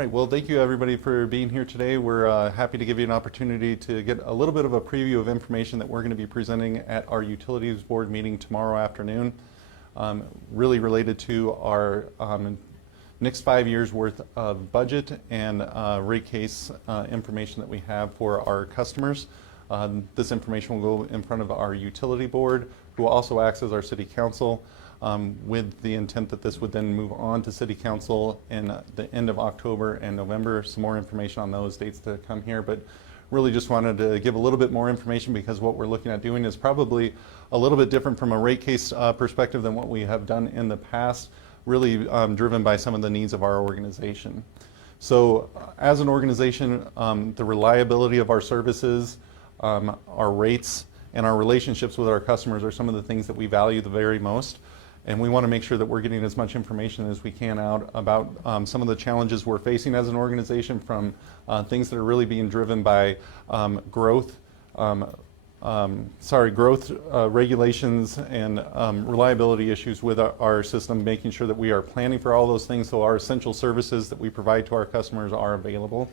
right, well, thank you everybody for being here today. We're happy to give you an opportunity to get a little bit of a preview of information that we're going to be presenting at our Utilities Board meeting tomorrow afternoon, really related to our next 5 years worth of budget and rate case information that we have for our customers. This information will go in front of our utility board, who also acts as our city council, with the intent that this would then move on to city council in the end of October and November. Some more information on those dates to come here, but really just wanted to give a little bit more information because what we're looking at doing is probably a little bit different from a rate case perspective than what we have done in the past, really driven by some of the needs of our organization. So as an organization, the reliability of our services, our rates, and our relationships with our customers are some of the things that we value the very most. And we want to make sure that we're getting as much information as we can out about some of the challenges we're facing as an organization, from things that are really being driven by growth, regulations and reliability issues with our system, making sure that we are planning for all those things so our essential services that we provide to our customers are available.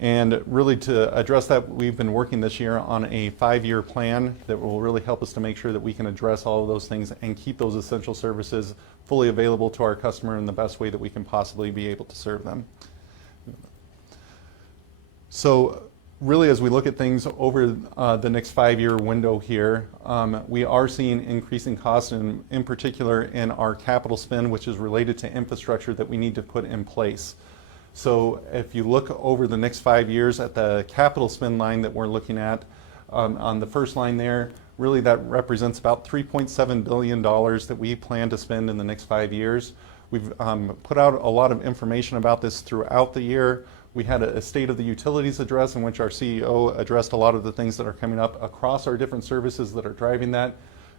And really to address that, we've been working this year on a 5-year plan that will really help us to make sure that we can address all of those things and keep those essential services fully available to our customer in the best way that we can possibly be able to serve them. So really, as we look at things over the next 5-year window here, we are seeing increasing costs, and in particular in our capital spend, which is related to infrastructure that we need to put in place. So if you look over the next 5 years at the capital spend line that we're looking at, on the first line there, really that represents about $3.7 billion that we plan to spend in the next 5 years. We've put out a lot of information about this throughout the year. We had a State of the Utilities address in which our CEO addressed a lot of the things that are coming up across our different services that are driving that.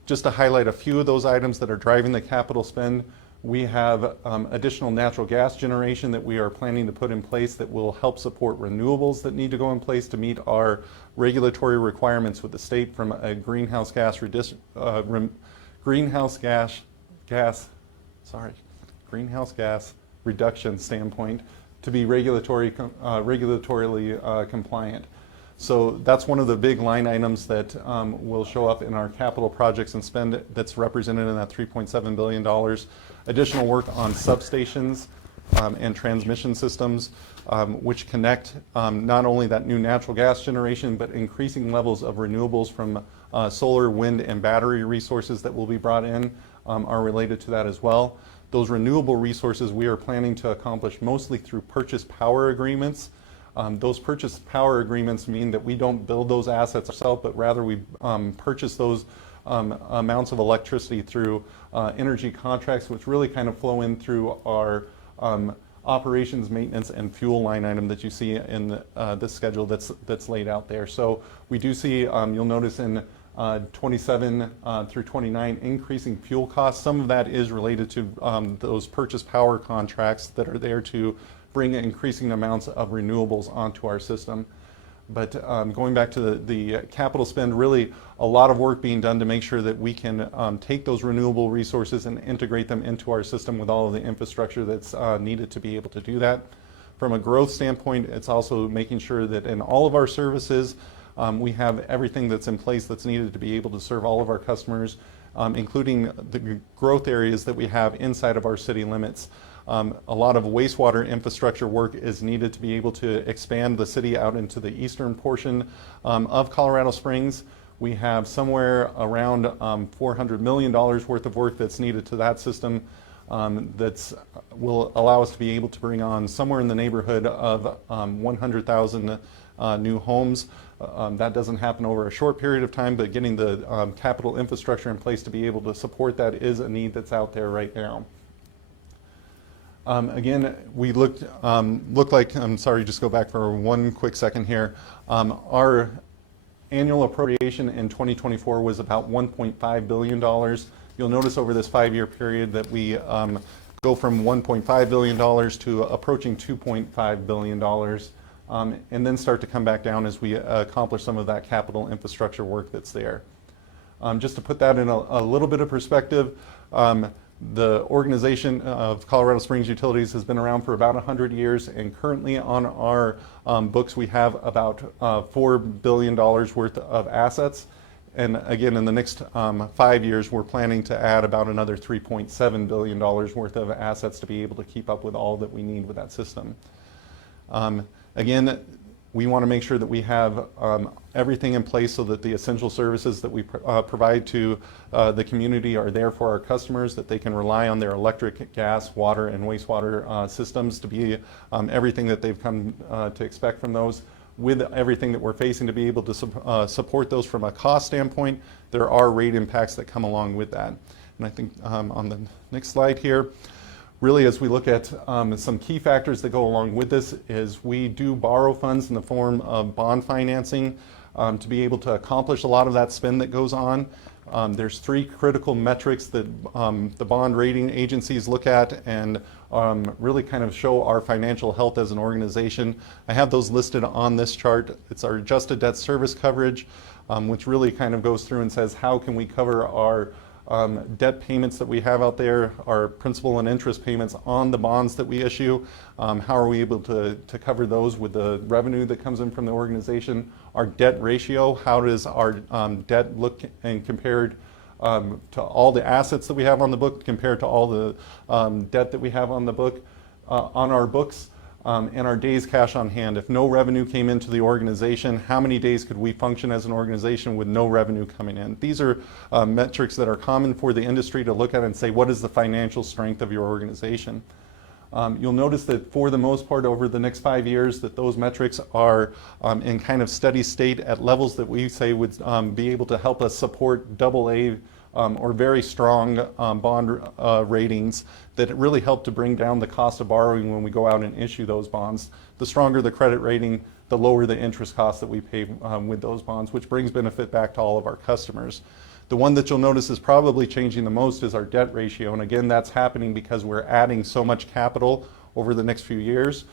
Just to highlight a few of those items that are driving the capital spend, we have additional natural gas generation that we are planning to put in place that will help support renewables that need to go in place to meet our regulatory requirements with the state from a greenhouse gas reduction standpoint to be regulatorily compliant. So that's one of the big line items that will show up in our capital projects and spend that's represented in that $3.7 billion. Additional work on substations and transmission systems, which connect not only that new natural gas generation, but increasing levels of renewables from solar, wind, and battery resources that will be brought in are related to that as well. Those renewable resources we are planning to accomplish mostly through purchase power agreements. Those purchase power agreements mean that we don't build those assets ourselves, but rather we purchase those amounts of electricity through energy contracts, which really kind of flow in through our operations, maintenance, and fuel line item that you see in this schedule that's laid out there. So we do see, you'll notice in 27 through 29, increasing fuel costs. Some of that is related to those purchase power contracts that are there to bring increasing amounts of renewables onto our system. But going back to the capital spend, really a lot of work being done to make sure that we can take those renewable resources and integrate them into our system with all of the infrastructure that's needed to be able to do that. From a growth standpoint, it's also making sure that in all of our services, we have everything that's in place that's needed to be able to serve all of our customers, including the growth areas that we have inside of our city limits. A lot of wastewater infrastructure work is needed to be able to expand the city out into the eastern portion of Colorado Springs. We have somewhere around $400 million worth of work that's needed to that system that will allow us to be able to bring on somewhere in the neighborhood of 100,000 new homes. That doesn't happen over a short period of time, but getting the capital infrastructure in place to be able to support that is a need that's out there right now. Again, we look like, I'm sorry, just go back for one quick second here. Our annual appropriation in 2024 was about $1.5 billion. You'll notice over this 5-year period that we go from $1.5 billion to approaching $2.5 billion, and then start to come back down as we accomplish some of that capital infrastructure work that's there. Just to put that in a little bit of perspective, The organization of Colorado Springs Utilities has been around for about 100 years, and currently on our books we have about $4 billion worth of assets. And again, in the next 5 years, we're planning to add about another $3.7 billion worth of assets to be able to keep up with all that we need with that system. Again, we want to make sure that we have everything in place so that the essential services that we provide to the community are there for our customers, that they can rely on their electric, gas, water, and wastewater systems to be everything that they've come to expect from those. With everything that we're facing, to be able to support those from a cost standpoint, there are rate impacts that come along with that. And I think on the next slide here, really, as we look at some key factors that go along with this, is we do borrow funds in the form of bond financing to be able to accomplish a lot of that spend that goes on. There's 3 critical metrics that the bond rating agencies look at and really kind of show our financial health as an organization. I have those listed on this chart. It's our adjusted debt service coverage, which really kind of goes through and says how can we cover our debt payments that we have out there, our principal and interest payments on the bonds that we issue. How are we able to cover those with the revenue that comes in from the organization? Our debt ratio, how does our debt look and compared to all the assets that we have on the book compared to all the debt that we have on the book, on our books? And our days cash on hand. If no revenue came into the organization, how many days could we function as an organization with no revenue coming in? These are metrics that are common for the industry to look at and say, what is the financial strength of your organization? You'll notice that for the most part over the next 5 years that those metrics are in kind of steady state at levels that we say would be able to help us support AA or very strong bond ratings that really help to bring down the cost of borrowing when we go out and issue those bonds. The stronger the credit rating, the lower the interest cost that we pay with those bonds, which brings benefit back to all of our customers. The one that you'll notice is probably changing the most is our debt ratio, and again, that's happening because we're adding so much capital over the next few years.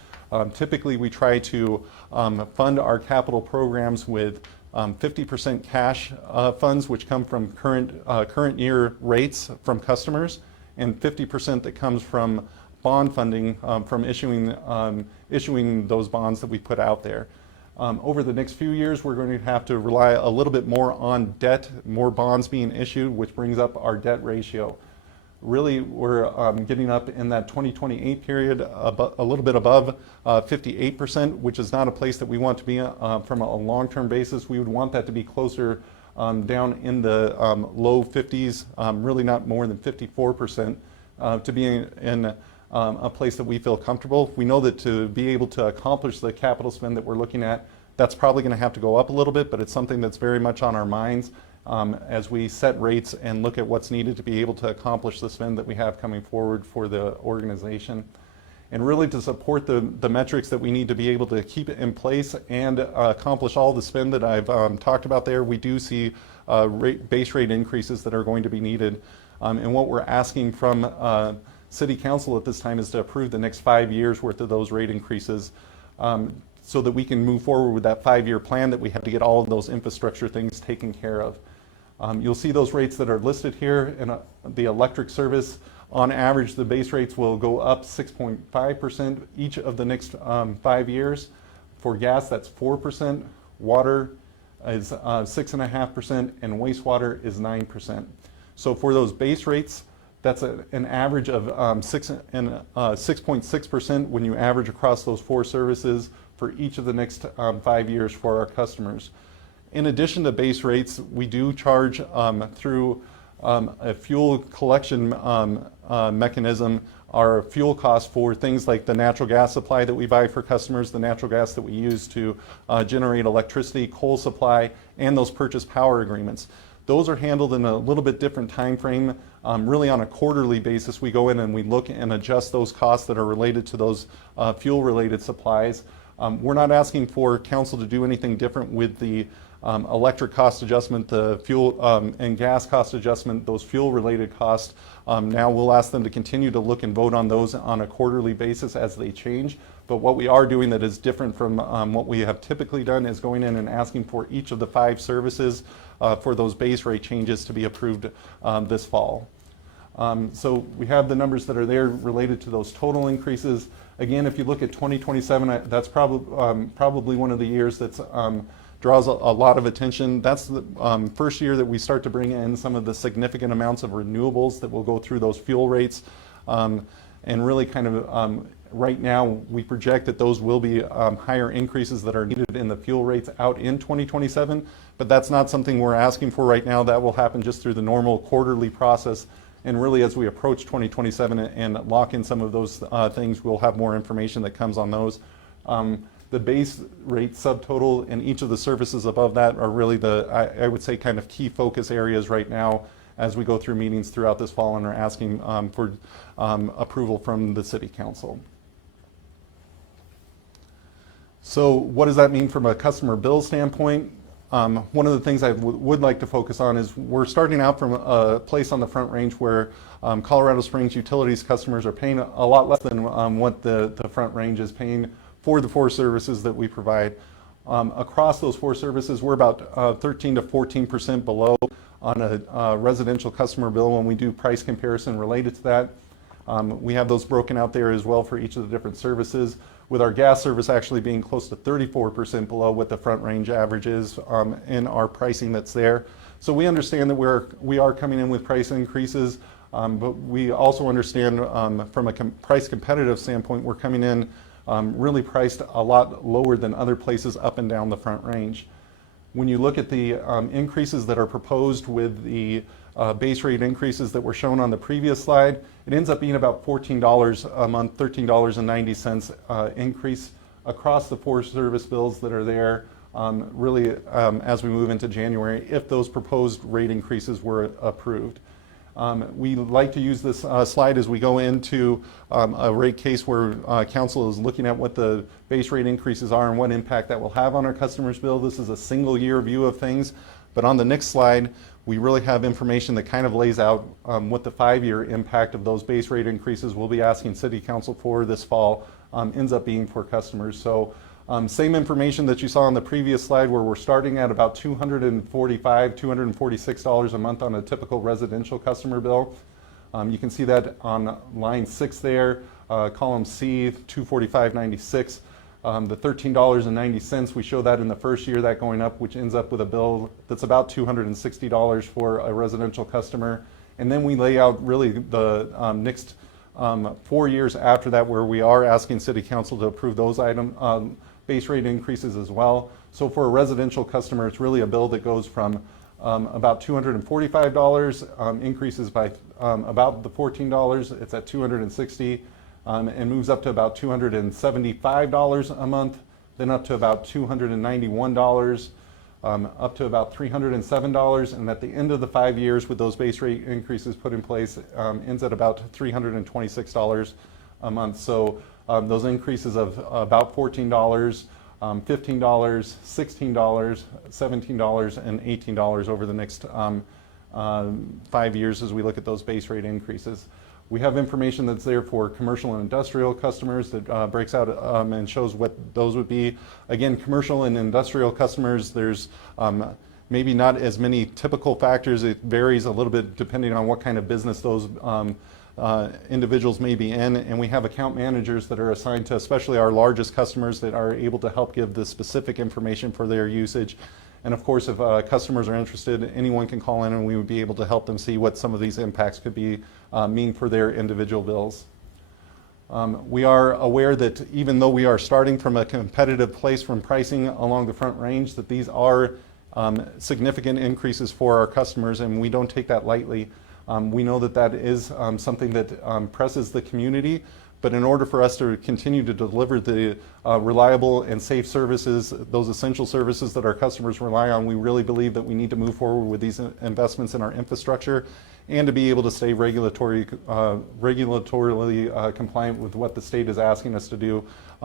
Typically, we try to fund our capital programs with 50% cash funds, which come from current year rates from customers, and 50% that comes from bond funding from issuing those bonds that we put out there. Over the next few years, we're going to have to rely a little bit more on debt, more bonds being issued, which brings up our debt ratio. Really, we're getting up in that 2028 period a little bit above 58%, which is not a place that we want to be from a long-term basis. We would want that to be closer down in the low 50s, really not more than 54%, to be in a place that we feel comfortable. We know that to be able to accomplish the capital spend that we're looking at, that's probably going to have to go up a little bit, but it's something that's very much on our minds as we set rates and look at what's needed to be able to accomplish the spend that we have coming forward for the organization. And really to support the metrics that we need to be able to keep it in place and accomplish all the spend that I've talked about there, we do see base rate increases that are going to be needed. And what we're asking from City Council at this time is to approve the next 5 years worth of those rate increases so that we can move forward with that 5-year plan that we have to get all of those infrastructure things taken care of. You'll see those rates that are listed here in the electric service. On average, the base rates will go up 6.5% each of the next 5 years. For gas, that's 4%. Water is 6.5%, and wastewater is 9%. So for those base rates, that's an average of 6.6% when you average across those 4 services for each of the next 5 years for our customers. In addition to base rates, we do charge through a fuel collection mechanism our fuel costs for things like the natural gas supply that we buy for customers, the natural gas that we use to generate electricity, coal supply, and those purchase power agreements. Those are handled in a little bit different time frame. Really on a quarterly basis, we go in and we look and adjust those costs that are related to those fuel-related supplies. We're not asking for council to do anything different with the electric cost adjustment, the fuel and gas cost adjustment, those fuel-related costs. Now we'll ask them to continue to look and vote on those on a quarterly basis as they change. But what we are doing that is different from what we have typically done is going in and asking for each of the 5 services for those base rate changes to be approved this fall. So we have the numbers that are there related to those total increases. Again, if you look at 2027, that's probably one of the years that's draws a lot of attention. That's the first year that we start to bring in some of the significant amounts of renewables that will go through those fuel rates. And really kind of right now we project that those will be higher increases that are needed in the fuel rates out in 2027. But that's not something we're asking for right now. That will happen just through the normal quarterly process. And really, as we approach 2027 and lock in some of those things, we'll have more information that comes on those. The base rate subtotal and each of the services above that are really the, I would say, kind of key focus areas right now as we go through meetings throughout this fall and are asking for approval from the City Council. So what does that mean from a customer bill standpoint? One of the things I would like to focus on is we're starting out from a place on the Front Range where Colorado Springs utilities customers are paying a lot less than what the Front Range is paying for the 4 services that we provide. Across those 4 services, we're about 13 to 14% below on a residential customer bill when we do price comparison related to that. We have those broken out there as well for each of the different services, with our gas service actually being close to 34% below what the Front Range average is in our pricing that's there. So we understand that we are coming in with price increases, but we also understand from a price competitive standpoint, we're coming in really priced a lot lower than other places up and down the Front Range. When you look at the increases that are proposed with the base rate increases that were shown on the previous slide, it ends up being about $14 a month, $13.90 increase across the 4 service bills that are there, really as we move into January, if those proposed rate increases were approved. We like to use this slide as we go into a rate case where council is looking at what the base rate increases are and what impact that will have on our customers' bill. This is a single year view of things, but on the next slide, we really have information that kind of lays out what the 5-year impact of those base rate increases we'll be asking City Council for this fall ends up being for customers. So same information that you saw on the previous slide where we're starting at about $245, $246 a month on a typical residential customer bill. You can see that on line 6 there, column C, $245.96. The $13.90, we show that in the first year, that going up, which ends up with a bill that's about $260 for a residential customer. And then we lay out really the next 4 years after that where we are asking City Council to approve those base rate increases as well. So for a residential customer, it's really a bill that goes from about $245, increases by about the $14, it's at $260. And moves up to about $275 a month, then up to about $291, up to about $307, and at the end of the 5 years with those base rate increases put in place, ends at about $326 a month. So those increases of about $14, $15, $16, $17, and $18 over the next 5 years as we look at those base rate increases. We have information that's there for commercial and industrial customers that breaks out and shows what those would be. Again, commercial and industrial customers, there's maybe not as many typical factors. It varies a little bit depending on what kind of business those individuals may be in. And we have account managers that are assigned to especially our largest customers that are able to help give the specific information for their usage. And of course, if customers are interested, anyone can call in and we would be able to help them see what some of these impacts could be mean for their individual bills. We are aware that even though we are starting from a competitive place from pricing along the Front Range, that these are significant increases for our customers, and we don't take that lightly. We know that that is something that presses the community, but in order for us to continue to deliver the reliable and safe services, those essential services that our customers rely on, we really believe that we need to move forward with these investments in our infrastructure and to be able to stay regulatorily compliant with what the state is asking us to do.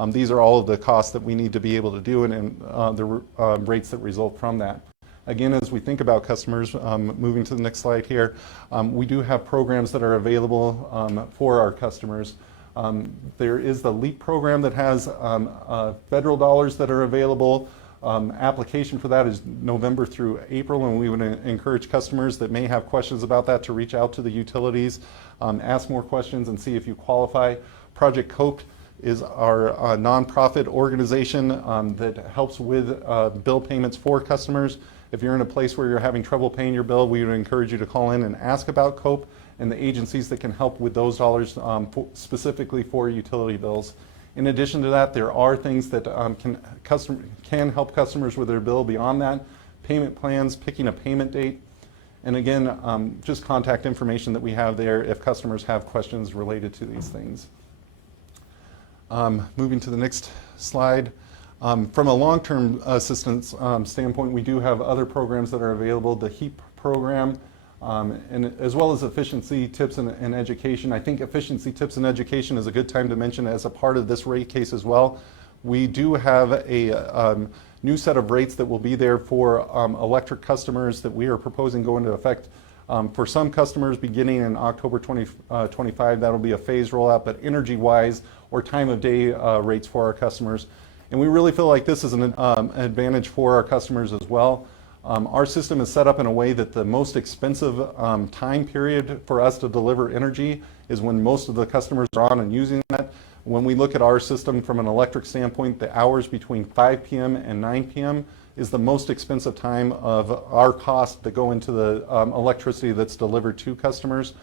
These are all of the costs that we need to be able to do and the rates that result from that. Again, as we think about customers, moving to the next slide here, we do have programs that are available for our customers. There is the LEAP program that has federal dollars that are available. Application for that is November through April, and we would encourage customers that may have questions about that to reach out to the utilities, ask more questions and see if you qualify. Project COPE is our nonprofit organization that helps with bill payments for customers. If you're in a place where you're having trouble paying your bill, we would encourage you to call in and ask about COPE and the agencies that can help with those dollars specifically for utility bills. In addition to that, there are things that can help customers with their bill beyond that. Payment plans, picking a payment date, and again, just contact information that we have there if customers have questions related to these things. Moving to the next slide. From a long-term assistance standpoint, we do have other programs that are available, the HEAP program, and as well as efficiency tips and education. I think efficiency tips and education is a good time to mention as a part of this rate case as well. We do have a new set of rates that will be there for electric customers that we are proposing go into effect for some customers beginning in October 2025. That'll be a phased rollout, but energy-wise or time of day rates for our customers. And we really feel like this is an advantage for our customers as well. Our system is set up in a way that the most expensive time period for us to deliver energy is when most of the customers are on and using that. When we look at our system from an electric standpoint, the hours between 5 p.m. and 9 p.m. is the most expensive time of our costs that go into the electricity that's delivered to customers.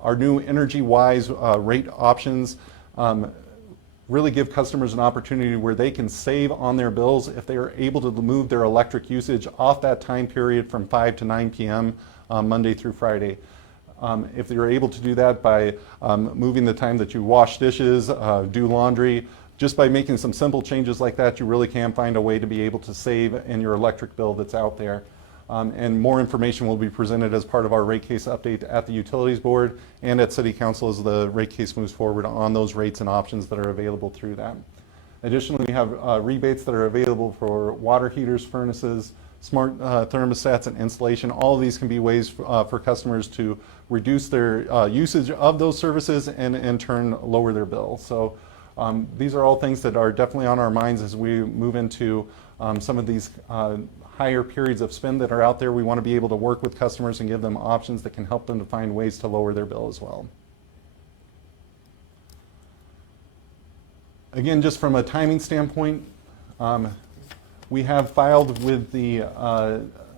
Our new energy-wise rate options really give customers an opportunity where they can save on their bills if they are able to move their electric usage off that time period from 5 to 9 p.m. Monday through Friday. If they're able to do that by moving the time that you wash dishes, do laundry, just by making some simple changes like that, you really can find a way to be able to save in your electric bill that's out there. And more information will be presented as part of our rate case update at the Utilities Board and at City Council as the rate case moves forward on those rates and options that are available through that. Additionally, we have rebates that are available for water heaters, furnaces, smart thermostats, and installation. All of these can be ways for customers to reduce their usage of those services and in turn lower their bill. So these are all things that are definitely on our minds as we move into some of these higher periods of spend that are out there. We want to be able to work with customers and give them options that can help them to find ways to lower their bill as well. Again, just from a timing standpoint, we have filed with the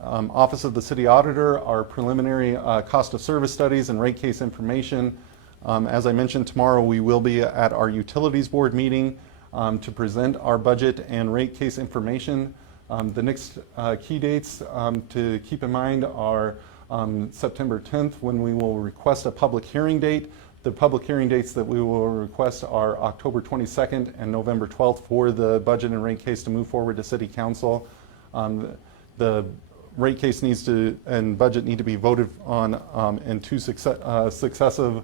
Office of the City Auditor our preliminary cost of service studies and rate case information. As I mentioned, tomorrow we will be at our Utilities Board meeting to present our budget and rate case information. The next key dates to keep in mind are September 10th, when we will request a public hearing date. The public hearing dates that we will request are October 22nd and November 12th for the budget and rate case to move forward to City Council. The rate case needs to and budget need to be voted on in two successive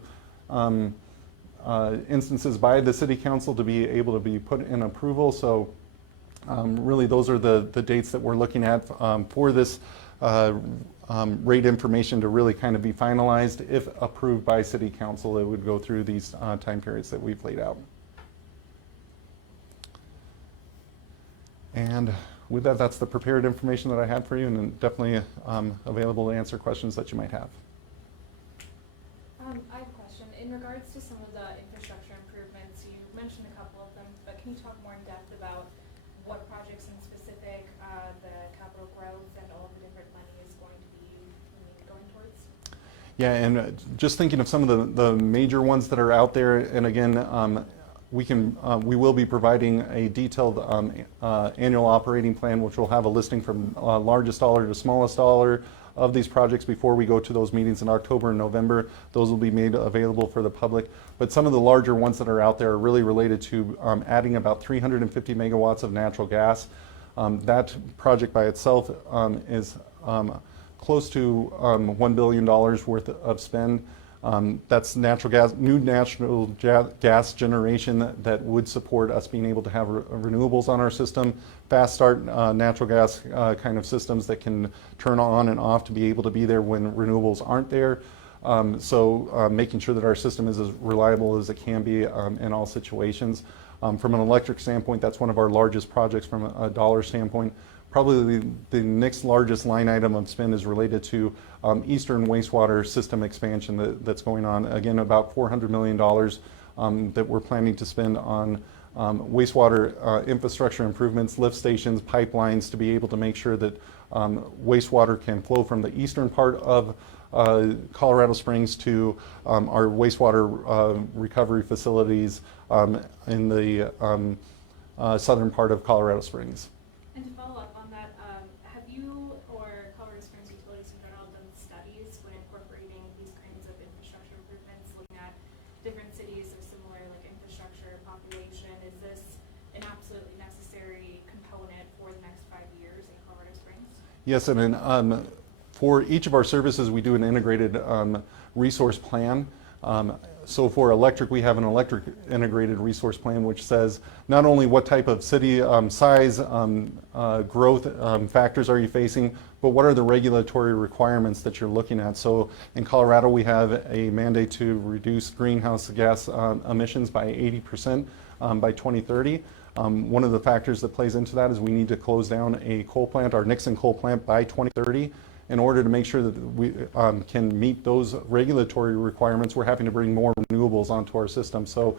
instances by the City Council to be able to be put in approval. So really those are the dates that we're looking at for this rate information to really kind of be finalized. If approved by City Council, it would go through these time periods that we've laid out. And with that, that's the prepared information that I had for you, and definitely available to answer questions that you might have. I have a question. In regards to some of the infrastructure improvements, you mentioned a couple of them, but can you talk more in depth about what projects in specific the capital growth and all of the different money is going to be going towards? Yeah, and just thinking of some of the major ones that are out there, and again, we will be providing a detailed annual operating plan, which will have a listing from largest dollar to smallest dollar of these projects before we go to those meetings in October and November. Those will be made available for the public. But some of the larger ones that are out there are really related to adding about 350 megawatts of natural gas. That project by itself is close to $1 billion worth of spend. That's natural gas, new natural gas generation that would support us being able to have renewables on our system, fast start natural gas kind of systems that can turn on and off to be able to be there when renewables aren't there. So making sure that our system is as reliable as it can be in all situations. From an electric standpoint, that's one of our largest projects from a dollar standpoint. probably the next largest line item of spend is related to Eastern wastewater system expansion that's going on. Again, about $400 million that we're planning to spend on wastewater infrastructure improvements, lift stations, pipelines to be able to make sure that wastewater can flow from the eastern part of Colorado Springs to our wastewater recovery facilities in the southern part of Colorado Springs. And to follow up on that, have you or Colorado Springs Utilities in general done studies when incorporating these kinds of infrastructure improvements, looking at different cities of similar infrastructure population? Is this an absolutely necessary component for the next 5 years in Colorado Springs? Yes, and for each of our services, we do an integrated resource plan. So for electric, we have an electric integrated resource plan, which says not only what type of city size, growth factors are you facing, but what are the regulatory requirements that you're looking at. So in Colorado, we have a mandate to reduce greenhouse gas emissions by 80% by 2030. One of the factors that plays into that is we need to close down a coal plant, our Nixon coal plant, by 2030. In order to make sure that we can meet those regulatory requirements, we're having to bring more renewables onto our system. So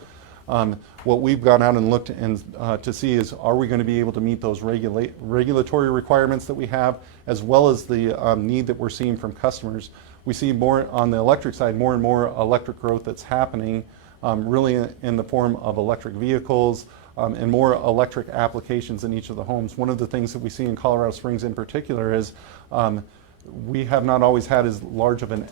what we've gone out and looked and to see is, are we going to be able to meet those regulatory requirements that we have, as well as the need that we're seeing from customers. We see more on the electric side, more and more electric growth that's happening, really in the form of electric vehicles, and more electric applications in each of the homes. One of the things that we see in Colorado Springs in particular is we have not always had as large of an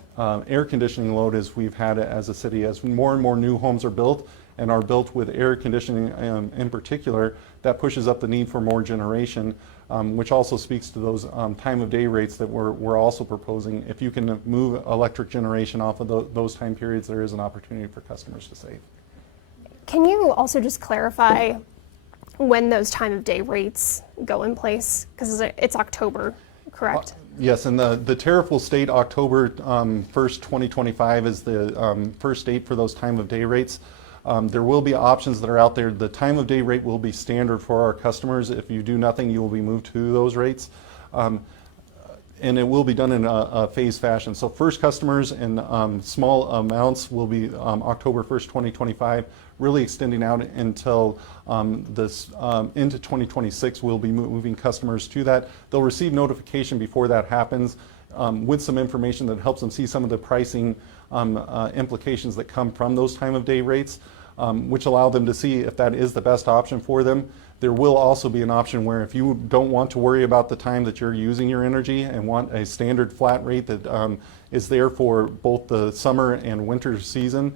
air conditioning load as we've had as a city. As more and more new homes are built and are built with air conditioning in particular, that pushes up the need for more generation, which also speaks to those time of day rates that we're also proposing. If you can move electric generation off of those time periods, there is an opportunity for customers to save. Can you also just clarify when those time of day rates go in place? Because it's October, correct? Yes, and the tariff will state October 1st, 2025 is the first date for those time of day rates. There will be options that are out there. The time of day rate will be standard for our customers. If you do nothing, you will be moved to those rates. And it will be done in a phased fashion. So first customers in small amounts will be October 1st, 2025, really extending out until into 2026. We'll be moving customers to that. They'll receive notification before that happens with some information that helps them see some of the pricing implications that come from those time of day rates, which allow them to see if that is the best option for them. There will also be an option where if you don't want to worry about the time that you're using your energy and want a standard flat rate that is there for both the summer and winter season,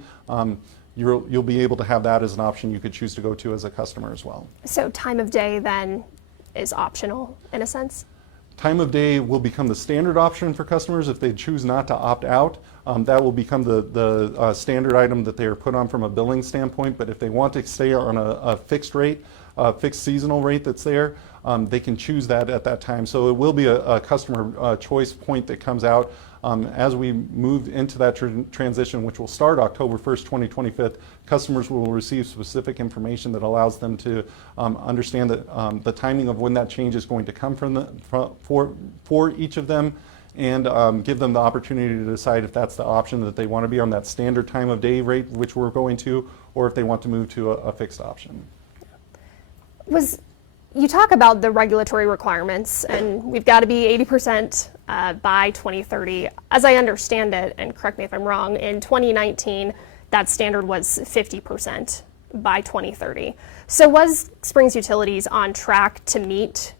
you'll be able to have that as an option you could choose to go to as a customer as well. So time of day then is optional in a sense? Time of day will become the standard option for customers if they choose not to opt out. That will become the standard item that they are put on from a billing standpoint. But if they want to stay on a fixed rate, fixed seasonal rate that's there, they can choose that at that time. So it will be a customer choice point that comes out as we move into that transition, which will start October 1st, 2025. Customers will receive specific information that allows them to understand that the timing of when that change is going to come for each of them, and give them the opportunity to decide if that's the option that they want to be on that standard time of day rate, which we're going to, or if they want to move to a fixed option. You talk about the regulatory requirements, and we've got to be 80% by 2030. As I understand it, and correct me if I'm wrong, in 2019, that standard was 50% by 2030. So was Springs Utilities on track to meet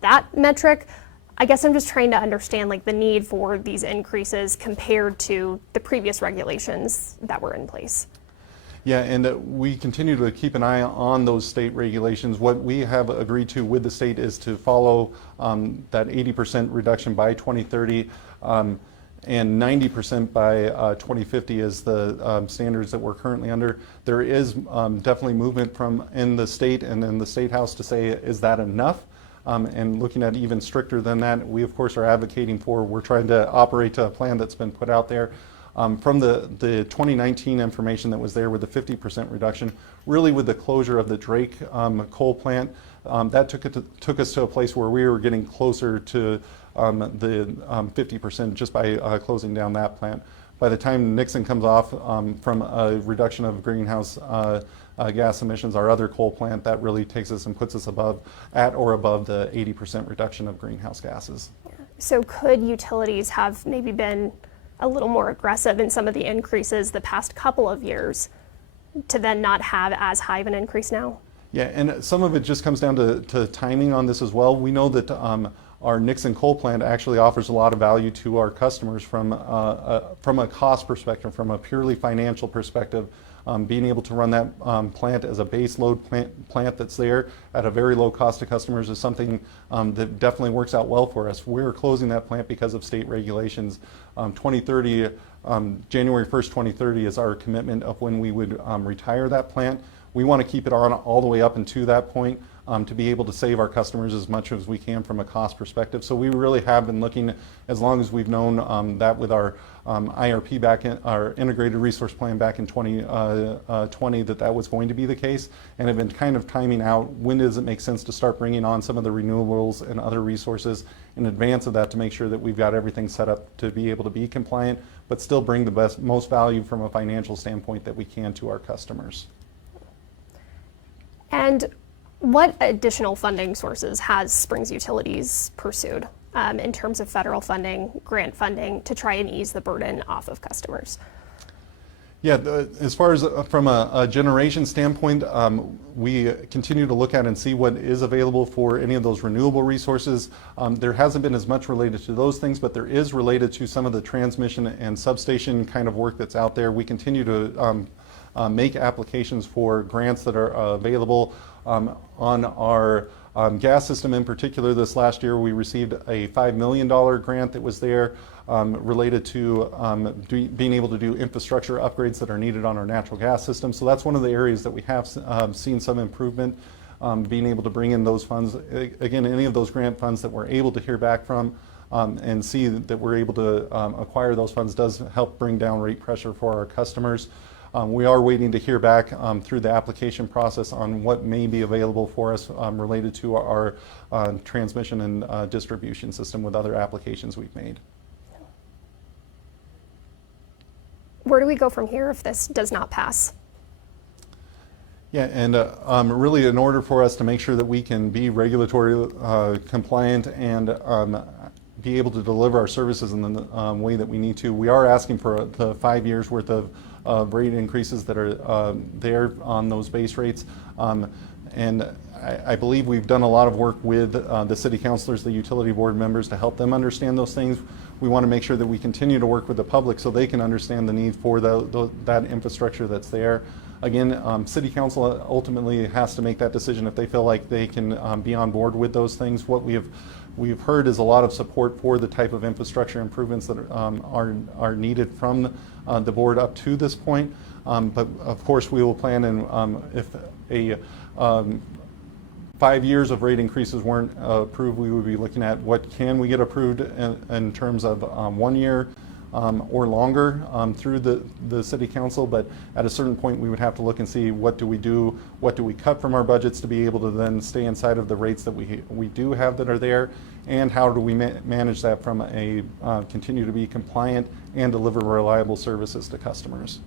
that metric? I guess I'm just trying to understand the need for these increases compared to the previous regulations that were in place. Yeah, and we continue to keep an eye on those state regulations. What we have agreed to with the state is to follow that 80% reduction by 2030 and 90% by 2050 is the standards that we're currently under. There is definitely movement from in the state and in the State House to say, is that enough? And looking at even stricter than that, we of course are advocating for, we're trying to operate a plan that's been put out there From the 2019 information that was there with the 50% reduction, really with the closure of the Drake coal plant, that took us to a place where we were getting closer to the 50% just by closing down that plant. By the time Nixon comes off from a reduction of greenhouse gas emissions, our other coal plant, that really takes us and puts us at or above the 80% reduction of greenhouse gases. So could utilities have maybe been a little more aggressive in some of the increases the past couple of years to then not have as high of an increase now? Yeah, and some of it just comes down to timing on this as well. We know that our Nixon coal plant actually offers a lot of value to our customers from a cost perspective, from a purely financial perspective. Being able to run that plant as a base load plant that's there at a very low cost to customers is something that definitely works out well for us. We're closing that plant because of state regulations. 2030, January 1st, 2030 is our commitment of when we would retire that plant. We want to keep it on all the way up and to that point to be able to save our customers as much as we can from a cost perspective. So we really have been looking, as long as we've known that with our IRP our integrated resource plan back in 2020, that was going to be the case, and have been kind of timing out when does it make sense to start bringing on some of the renewables and other resources in advance of that to make sure that we've got everything set up to be able to be compliant, but still bring the most value from a financial standpoint that we can to our customers. And what additional funding sources has Springs Utilities pursued in terms of federal funding, grant funding, to try and ease the burden off of customers? Yeah, as far as from a generation standpoint, we continue to look at and see what is available for any of those renewable resources. There hasn't been as much related to those things, but there is related to some of the transmission and substation kind of work that's out there. We continue to make applications for grants that are available on our gas system in particular. This last year we received a $5 million grant that was there related to being able to do infrastructure upgrades that are needed on our natural gas system. So that's one of the areas that we have seen some improvement, being able to bring in those funds. Again, any of those grant funds that we're able to hear back from and see that we're able to acquire those funds does help bring down rate pressure for our customers. We are waiting to hear back through the application process on what may be available for us related to our transmission and distribution system with other applications we've made. Where do we go from here if this does not pass? Yeah, and really in order for us to make sure that we can be regulatory compliant and be able to deliver our services in the way that we need to, we are asking for the 5 years worth of rate increases that are there on those base rates. And I believe we've done a lot of work with the city councilors, the utility board members, to help them understand those things. We want to make sure that we continue to work with the public so they can understand the need for that infrastructure that's there. Again, city council ultimately has to make that decision if they feel like they can be on board with those things. What we've heard is a lot of support for the type of infrastructure improvements that are needed from the board up to this point. But of course we will plan, and if a 5 years of rate increases weren't approved, we would be looking at what can we get approved in terms of 1 year or longer through the city council. But at a certain point we would have to look and see what do we cut from our budgets to be able to then stay inside of the rates that we do have that are there, and how do we manage that from a continue to be compliant and deliver reliable services to customers.